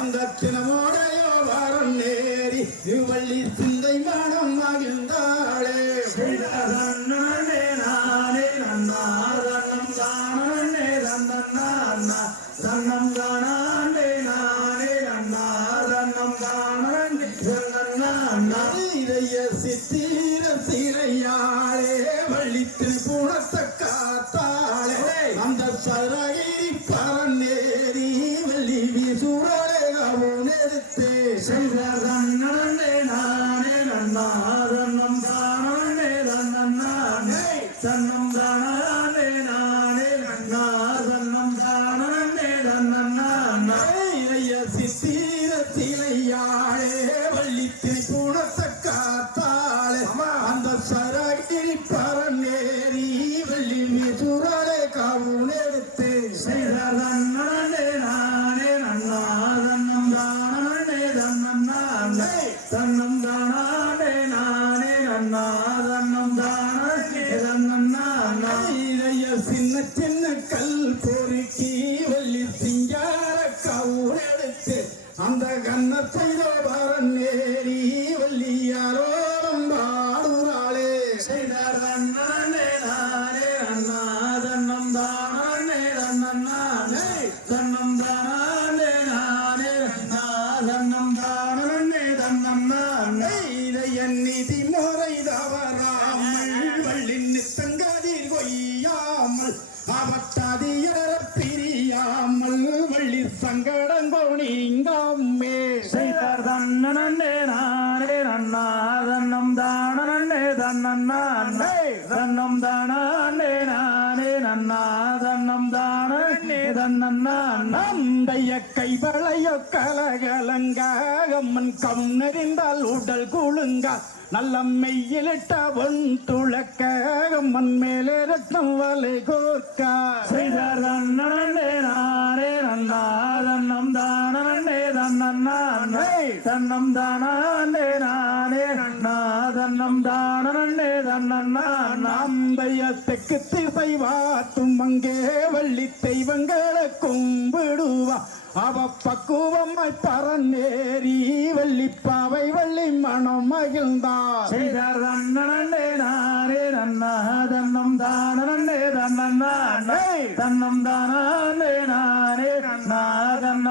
அந்த தினமோடையோ வாரம் நேரி வள்ளி சிந்தை மனம் மகிழ்ந்தாளே நானே நானே நன்னா தன்னம் தானே தன்னா தன்னம் தானே நானே நன்னா தன்னம் தானே இதய சித்திர சிறையாளே வள்ளி திரிபுணத்தை காத்தாளே அந்த சரகிரி பரநேரி வள்ளி வீசுரே அவன் எடுத்தே நானே நானே நன்னா தன்னம் தானே தன்னானே தன்னம் தானே நானே நன்னா தன்னம் தானே தன்னானே இதய சித்திர சிறையாளே வள்ளி திரிபுணத்தை காத்தாளே அந்த சரகிரி பரநேரி வள்ளி வீசுரே அவன் எடுத்தே நானே நானே நன்னா தன்னம் தானே தன்னானே தன்னம் தானே நானே நன்னா தன்னம் தானே தன்னானே இதய சின்ன சின்ன கல் பொறுக்கி வள்ளி சிங்கார கவுன் எடுத்து அந்த கன்னத்தை பரநேரி வள்ளி யாரோடம் பாடுறாளே நானே நானே நன்னா தன்னம் தானே தன்னானே தன்னம் தானே நானே நன்னா தன்னம் தானே தன்னானே இதய நிதி முறை தவறாமல் வள்ளி நித்தங்கதி கொய்யாமல் அவத்ததியர பிரியாமல் வள்ளி சங்கடங்கோ நீங்காமே தன்னே நானே நன்னா தன்னம் தானே தன்னானே தன்னம் தானே நானே நன்னா தன்னம் தானே தன்னானே நந்தைய கைவளையோ கலகலங்காகம்மன் கண்ணறிந்தால் உடல் குழுங்க நல்ல மெய்யிலிட்ட ஒன் துளக்கம்மன் மேலே ரத்தம் வலை கோர்க்கா தன்னே நானே நன்னா தன்னம் தானே தன்னானே தன்னம் தானே நானே நன்னா தன்னம் தானே தன்னானே நந்தைய தெற்கு திசை வாத்தும் அங்கே வள்ளி தெய்வங்களை கும்பிடுவா அவ பக்குவமாய் பரநேரி வள்ளிப்பாவை வள்ளி மனம் மகிழ்ந்தார் தன்னே நானே நன்னா தன்னம் தானே தன்னானே தன்னம் தானே நானே நன்னா தன்னம்